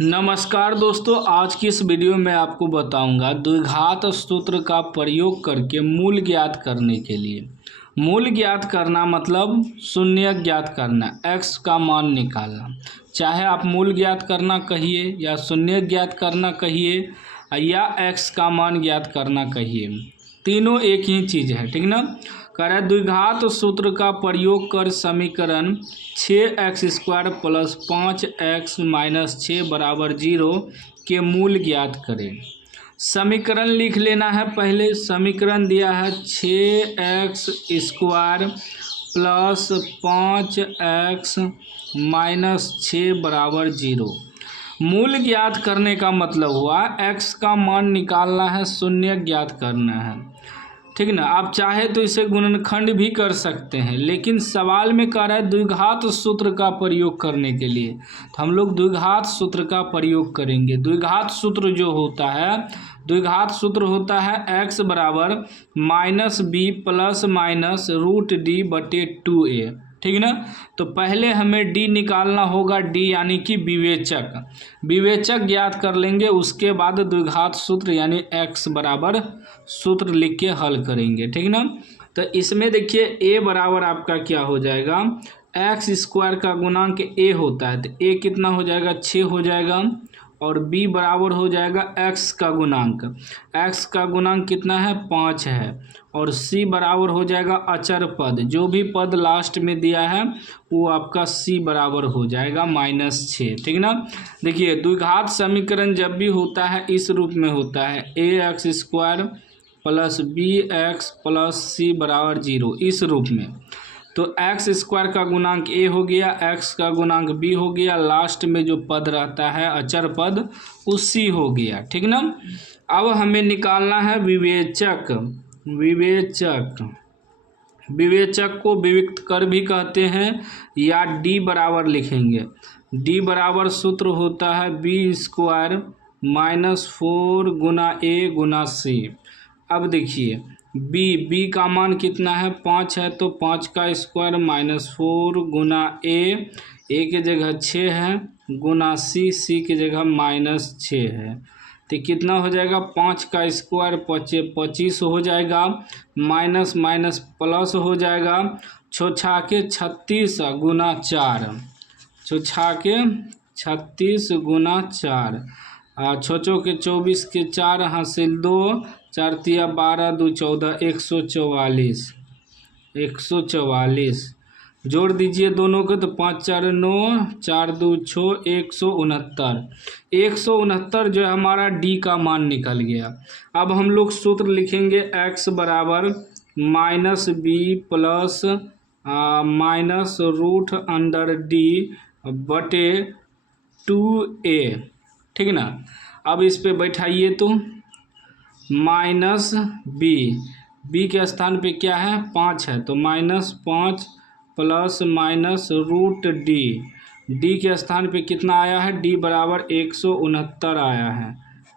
नमस्कार दोस्तों, आज की इस वीडियो में आपको बताऊंगा द्विघात सूत्र का प्रयोग करके मूल ज्ञात करने के लिए। मूल ज्ञात करना मतलब शून्य ज्ञात करना, x का मान निकालना। चाहे आप मूल ज्ञात करना कहिए या शून्य ज्ञात करना कहिए या x का मान ज्ञात करना कहिए, तीनों एक ही चीज़ है, ठीक ना। करें द्विघात सूत्र का प्रयोग कर समीकरण 6x² + 5x - 6 = 0 के मूल ज्ञात करें। समीकरण लिख लेना है। पहले समीकरण दिया है 6x² + 5x - 6 = 0। मूल ज्ञात करने का मतलब हुआ x का मान निकालना है, शून्य ज्ञात करना है, ठीक ना। आप चाहे तो इसे गुणनखंड भी कर सकते हैं, लेकिन सवाल में कह रहा है द्विघात सूत्र का प्रयोग करने के लिए, तो हम लोग द्विघात सूत्र का प्रयोग करेंगे। द्विघात सूत्र जो होता है, द्विघात सूत्र होता है x बराबर -b ± √d/2a, ठीक ना। तो पहले हमें d निकालना होगा, d यानी कि विवेचक। विवेचक ज्ञात कर लेंगे, उसके बाद द्विघात सूत्र यानी x बराबर सूत्र लिख के हल करेंगे, ठीक ना। तो इसमें देखिए a बराबर आपका क्या हो जाएगा, x² का गुणांक a होता है, तो a कितना हो जाएगा, 6 हो जाएगा। और b बराबर हो जाएगा x का गुणांक, x का गुणांक कितना है, 5 है। और c बराबर हो जाएगा अचर पद, जो भी पद लास्ट में दिया है वो आपका c बराबर हो जाएगा -6, ठीक ना। देखिए द्विघात समीकरण जब भी होता है इस रूप में होता है, ax² + bx + c = 0, इस रूप में। तो x² का गुणांक a हो गया, x का गुणांक b हो गया, लास्ट में जो पद रहता है अचर पद वो c हो गया, ठीक ना। अब हमें निकालना है विवेचक। विवेचक को विविक्त कर भी कहते हैं या d बराबर लिखेंगे। d बराबर सूत्र होता है b² - 4 × a × c। अब देखिए b का मान कितना है, 5 है, तो 5 का स्क्वायर -4 × a की जगह 6 है, गुना c की जगह -6 है, तो कितना हो जाएगा, 5 का स्क्वायर 25 हो जाएगा, माइनस माइनस प्लस हो जाएगा, छोछा के 36 × 4, छोछा के 36 × 4, छोचो के 24 के 4 हासिल 2, 4 × 12 2 14, 144 जोड़ दीजिए दोनों को, तो 5 × 4 = 9, 4 × 2 = 6, 169 जो है हमारा d का मान निकल गया। अब हम लोग सूत्र लिखेंगे x बराबर -b प्लस -√d/2a, ठीक ना। अब इस पे बैठाइए तो -b के स्थान पे क्या है, 5 है, तो -5 प्लस -√d के स्थान पे कितना आया है, d बराबर 169 आया है,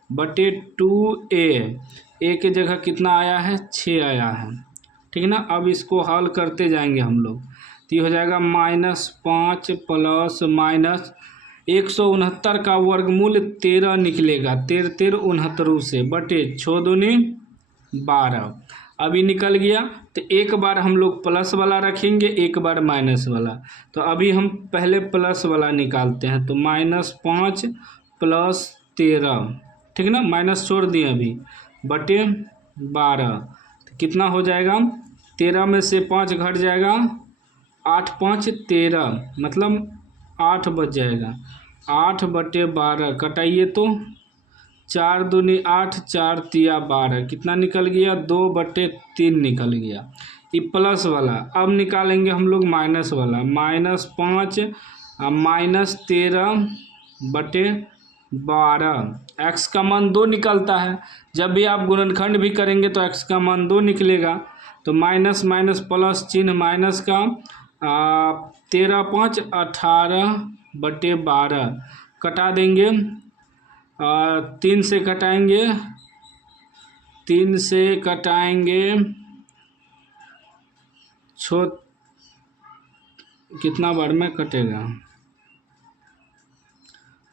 बटे 2a, a की जगह कितना आया है, 6 आया है, ठीक ना। अब इसको हल करते जाएंगे हम लोग, तो ये हो जाएगा -5 प्लस -169 का वर्गमूल 13 निकलेगा, 13 69 से, बटे 6 दूनी 12, अभी निकल गया। तो एक बार हम लोग प्लस वाला रखेंगे, एक बार माइनस वाला, तो अभी हम पहले प्लस वाला निकालते हैं, तो -5 प्लस 13, ठीक ना, माइनस छोड़ दिए अभी, बटे 12, तो कितना हो जाएगा, 13 में से 5 घट जाएगा, 8 × 5 = 13, मतलब 8 बच जाएगा, 8/12 कटाइए तो 4 दूनी 8, 4 × 12, कितना निकल गया, 2/3 निकल गया, ये प्लस वाला। अब निकालेंगे हम लोग माइनस वाला, -5 -13/12, x का मान 2 निकलता है। जब भी आप गुणनखंड भी करेंगे तो x का मान 2 निकलेगा, तो माइनस माइनस प्लस चिन्ह माइनस का, 13 × 5 = 18/12 कटा देंगे, 3 से कटाएंगे, 3 से कटाएंगे, कितना बार में कटेगा,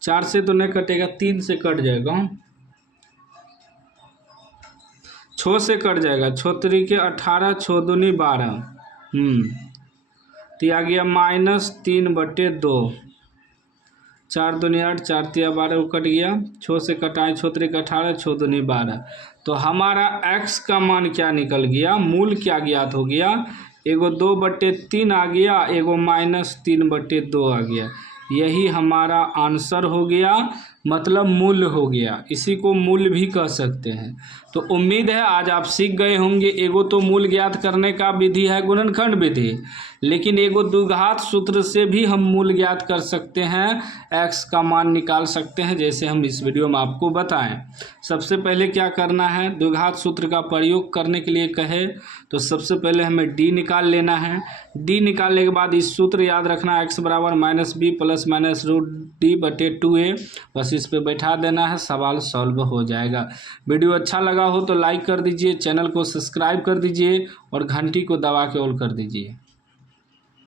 4 से तो नहीं कटेगा, 3 से कट जाएगा, 6 से कट जाएगा, 6 तरीके 18, 6 दूनी 12, तो आ गया -3/2, 4 दूनी 8, 4 तिया 12 वो कट गया, 6 से कटाएँ, 6 तरीके 18, 6 दूनी 12। तो हमारा x का मान क्या निकल गया, मूल क्या ज्ञात हो गया, एगो 2/3 आ गया, एगो -3/2 आ गया। यही हमारा आंसर हो गया, मतलब मूल्य हो गया। इसी को मूल्य भी कह सकते हैं। तो उम्मीद है आज आप सीख गए होंगे। एगो तो मूल्य ज्ञात करने का विधि है गुणनखंड विधि, लेकिन एगो द्विघात सूत्र से भी हम मूल्य ज्ञात कर सकते हैं, x का मान निकाल सकते हैं, जैसे हम इस वीडियो में आपको बताएं। सबसे पहले क्या करना है, द्विघात सूत्र का प्रयोग करने के लिए कहे तो सबसे पहले हमें d निकाल लेना है। d निकालने के बाद इस सूत्र याद रखना, x बराबर -b + -√d/2a, बस इस पे बैठा देना है, सवाल सॉल्व हो जाएगा। वीडियो अच्छा लगा हो तो लाइक कर दीजिए, चैनल को सब्सक्राइब कर दीजिए और घंटी को दबा के ऑल कर दीजिए।